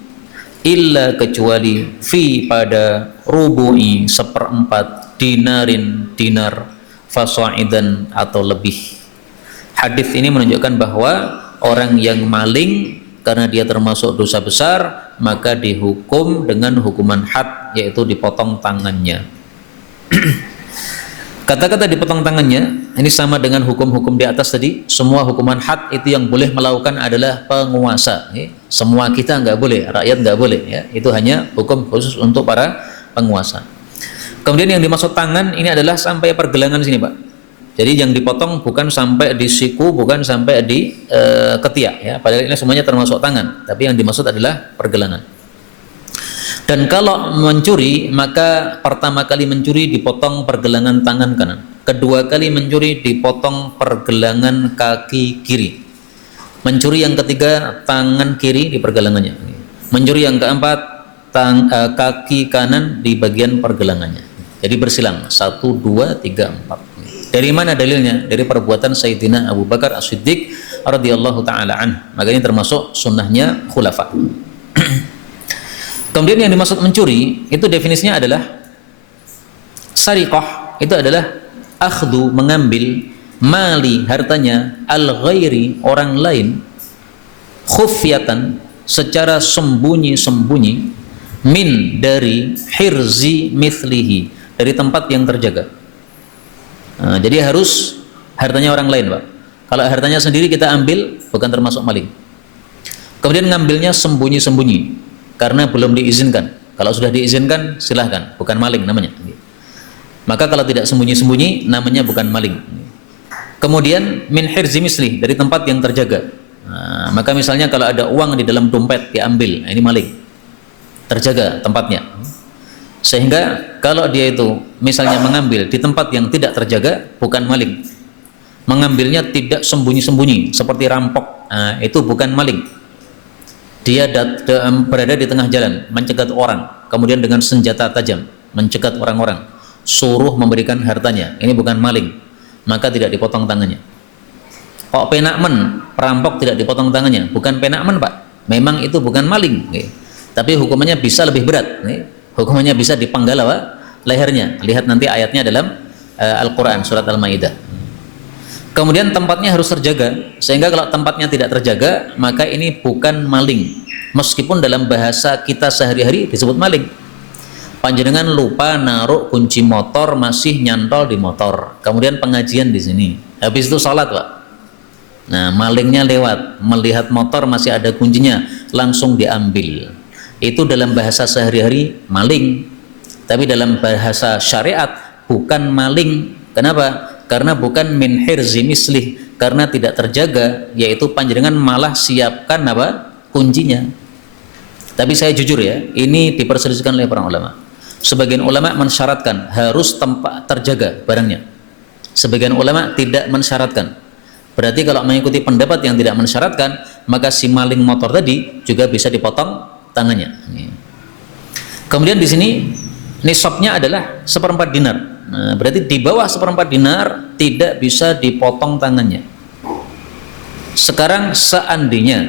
illa kecuali fi pada rubu'i 1/4 dinarin, dinar, fasa'idan atau lebih. Hadis ini menunjukkan bahwa orang yang maling karena dia termasuk dosa besar, maka dihukum dengan hukuman had, yaitu dipotong tangannya. Kata-kata dipotong tangannya ini sama dengan hukum-hukum di atas tadi. Semua hukuman had itu yang boleh melakukan adalah penguasa. Semua kita nggak boleh, rakyat nggak boleh. Ya. Itu hanya hukum khusus untuk para penguasa. Kemudian yang dimaksud tangan ini adalah sampai pergelangan sini, Pak. Jadi yang dipotong bukan sampai di siku, bukan sampai di ketiak ya. Padahal ini semuanya termasuk tangan, tapi yang dimaksud adalah pergelangan. Dan kalau mencuri, maka pertama kali mencuri dipotong pergelangan tangan kanan. Kedua kali mencuri dipotong pergelangan kaki kiri. Mencuri yang ketiga tangan kiri di pergelangannya. Mencuri yang keempat kaki kanan di bagian pergelangannya. Jadi bersilang 1, 2, 3, 4. Dari mana dalilnya? Dari perbuatan Sayyidina Abu Bakar As-Siddiq radhiyallahu taala anhu. Maka ini termasuk sunnahnya khulafa. Kemudian yang dimaksud mencuri itu definisinya adalah sariqah, itu adalah akhdu, mengambil, mali, hartanya, al-ghairi, orang lain, khufyatan, secara sembunyi-sembunyi, min, dari, hirzi mithlihi, dari tempat yang terjaga. Nah, jadi harus hartanya orang lain, Pak. Kalau hartanya sendiri kita ambil, bukan termasuk maling. Kemudian ngambilnya sembunyi-sembunyi karena belum diizinkan. Kalau sudah diizinkan silahkan, bukan maling namanya. Maka kalau tidak sembunyi-sembunyi namanya bukan maling. Kemudian min hirzi misli, dari tempat yang terjaga. Nah, maka misalnya kalau ada uang di dalam dompet diambil, nah ini maling. Terjaga tempatnya. Sehingga kalau dia itu misalnya mengambil di tempat yang tidak terjaga, bukan maling. Mengambilnya tidak sembunyi-sembunyi seperti rampok, nah, itu bukan maling. Dia berada di tengah jalan mencegat orang, kemudian dengan senjata tajam mencegat orang-orang, suruh memberikan hartanya, ini bukan maling, maka tidak dipotong tangannya. Kok penakmen, perampok tidak dipotong tangannya, bukan penakmen, Pak, memang itu bukan maling, tapi hukumannya bisa lebih berat, hukumannya bisa dipenggal lehernya. Lihat nanti ayatnya dalam Al-Quran surat Al-Maidah. Kemudian tempatnya harus terjaga, sehingga kalau tempatnya tidak terjaga maka ini bukan maling, meskipun dalam bahasa kita sehari-hari disebut maling. Panjenengan lupa naruh kunci motor, masih nyantol di motor, kemudian pengajian di sini, habis itu salat, Pak. Nah, malingnya lewat, melihat motor masih ada kuncinya, langsung diambil. Itu dalam bahasa sehari-hari maling, tapi dalam bahasa syariat bukan maling. Kenapa? Karena bukan min hirzi mislih, karena tidak terjaga, yaitu panjenengan malah siapkan apa? Kuncinya. Tapi saya jujur ya, ini diperselisihkan oleh para ulama. Sebagian ulama mensyaratkan harus tempat terjaga barangnya. Sebagian ulama tidak mensyaratkan. Berarti kalau mengikuti pendapat yang tidak mensyaratkan, maka si maling motor tadi juga bisa dipotong tangannya. Kemudian di sini nisabnya adalah 1/4 dinar. Nah, berarti di bawah 1/4 dinar tidak bisa dipotong tangannya. Sekarang seandainya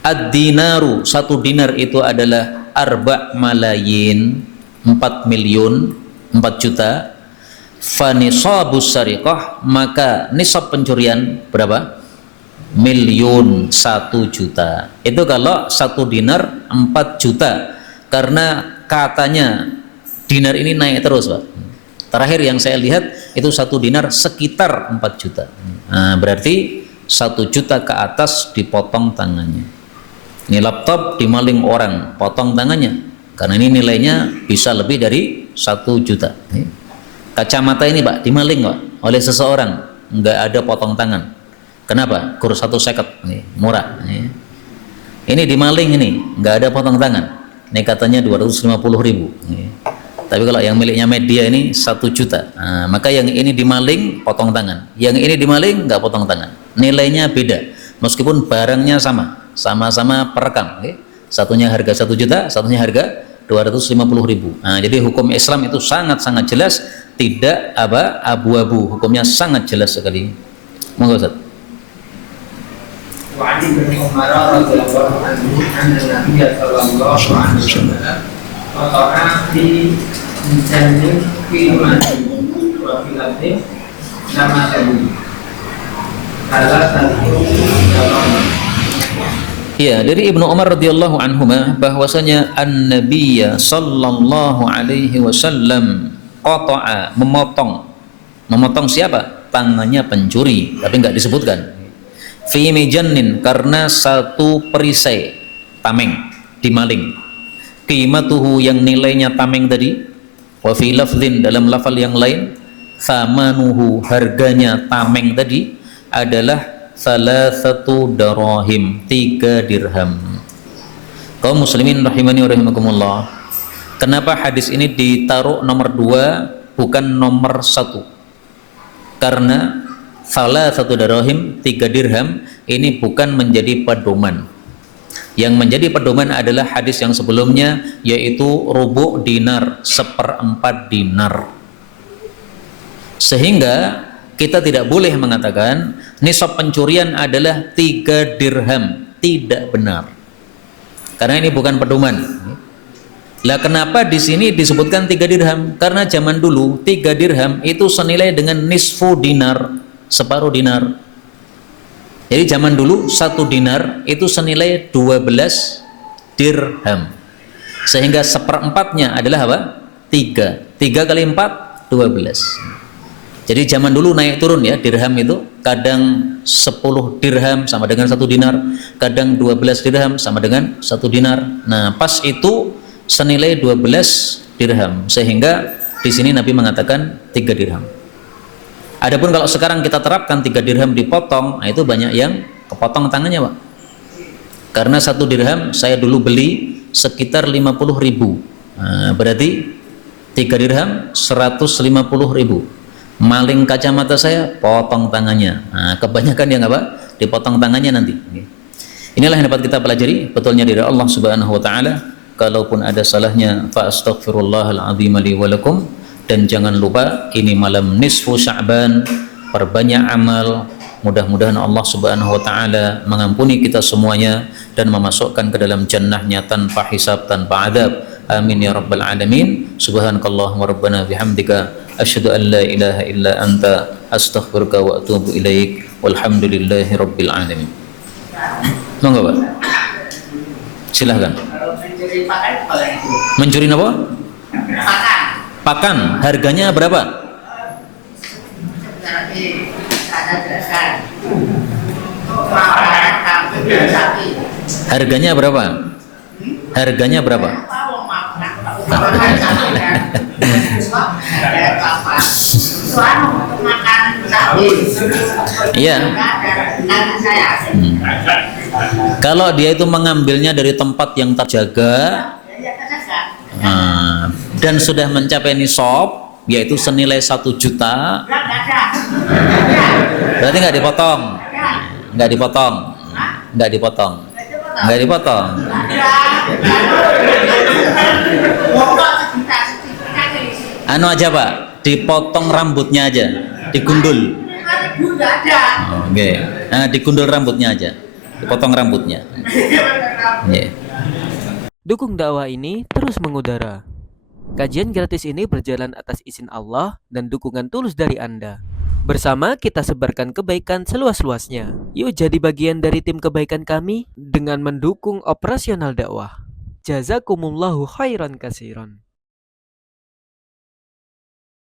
ad-dinaru, 1 dinar itu adalah 4 malayin, 4 miliun, 4 juta, fa nisabus sariqah, maka nisab pencurian berapa? Miliun, 1 juta. Itu kalau 1 dinar 4 juta, karena katanya dinar ini naik terus, Pak. Terakhir yang saya lihat itu 1 dinar sekitar 4 juta. Nah, berarti 1 juta ke atas dipotong tangannya. Ini laptop dimaling orang, potong tangannya, karena ini nilainya bisa lebih dari 1 juta. Kacamata ini, Pak, dimaling, Pak, oleh seseorang, nggak ada potong tangan. Kenapa? Kurs 1 seket, murah. Ini dimaling, ini nggak ada potong tangan. Ini katanya 250.000. Tapi kalau yang miliknya media ini 1 juta. Nah, maka yang ini dimaling potong tangan, yang ini dimaling nggak potong tangan. Nilainya beda, meskipun barangnya sama-sama perekam. Satunya harga 1 juta, satunya harga 250.000. Nah, jadi hukum Islam itu sangat-sangat jelas, tidak abu-abu, hukumnya sangat jelas sekali. Monggo, Ustaz. وعن ابن عمر رضي الله عنه أن النبي صلى الله عليه وسلم وقع في جنة في المسجد وفي الأرض لما تبني على Ya, dari Ibnu Umar radhiyallahu anhuma bahwasanya an-nabiyya sallallahu alaihi wasallam qata'a, memotong siapa? Tangannya pencuri, tapi enggak disebutkan. Fi mijannin, karena 1 perisai tameng dimaling. Qimatuhu, yang nilainya tameng tadi Wa fi lafdhin, dalam lafal yang lain, thamanuhu, harganya tameng tadi adalah salasatu darahim, 3 dirham. Kaum muslimin rahimani wa rahimakumullah, kenapa hadis ini ditaruh nomor 2 bukan nomor 1? Karena salasatu darahim, 3 dirham ini bukan menjadi pedoman. Yang menjadi pedoman adalah hadis yang sebelumnya, yaitu rubu' dinar, 1/4 dinar. Sehingga kita tidak boleh mengatakan nisab pencurian adalah 3 dirham. Tidak benar, karena ini bukan pedoman. Lah kenapa di sini disebutkan 3 dirham? Karena zaman dulu 3 dirham itu senilai dengan nisfu dinar, separuh dinar. Jadi zaman dulu 1 dinar itu senilai 12 dirham. Sehingga 1/4-nya adalah apa? 3. 3 kali 4, 12. Jadi zaman dulu naik turun ya, dirham itu kadang 10 dirham sama dengan 1 dinar, kadang 12 dirham sama dengan 1 dinar. Nah, pas itu senilai 12 dirham. Sehingga di sini Nabi mengatakan 3 dirham. Adapun kalau sekarang kita terapkan 3 dirham dipotong, nah itu banyak yang kepotong tangannya, Pak. Karena 1 dirham saya dulu beli sekitar 50.000. Nah, berarti 3 dirham 150.000. Maling kacamata saya potong tangannya. Nah, kebanyakan yang apa? Dipotong tangannya nanti. Inilah yang dapat kita pelajari betulnya dari Allah Subhanahu wa taala. Kalaupun ada salahnya, fa astaghfirullahal azim li wa lakum. Dan jangan lupa ini malam nisfu Sya'ban, perbanyak amal. Mudah-mudahan Allah Subhanahu wa taala mengampuni kita semuanya dan memasukkan ke dalam jannahnya tanpa hisab, tanpa adab. Amin ya rabbal alamin. Subhanakallahumma rabbana bihamdika asyhadu an la ilaha illa anta astaghfiruka wa atubu ilaik. Walhamdulillahi rabbil alamin. Monggo, Pak. Silahkan. Mencuri apa? Pakan, harganya berapa? Harganya berapa? Harganya berapa? Iya. Kalau dia itu mengambilnya dari tempat yang terjaga, dan sudah mencapai nisab, yaitu senilai 1 juta, berarti nggak dipotong, nggak dipotong, nggak dipotong, nggak dipotong. Anu aja, Pak, dipotong rambutnya aja, digundul. Oke, nah, digundul rambutnya aja, dipotong rambutnya. Yeah. Dukung dakwah ini terus mengudara. Kajian gratis ini berjalan atas izin Allah dan dukungan tulus dari Anda. Bersama kita sebarkan kebaikan seluas-luasnya. Yuk jadi bagian dari tim kebaikan kami dengan mendukung operasional dakwah. Jazakumullahu khairan katsiran.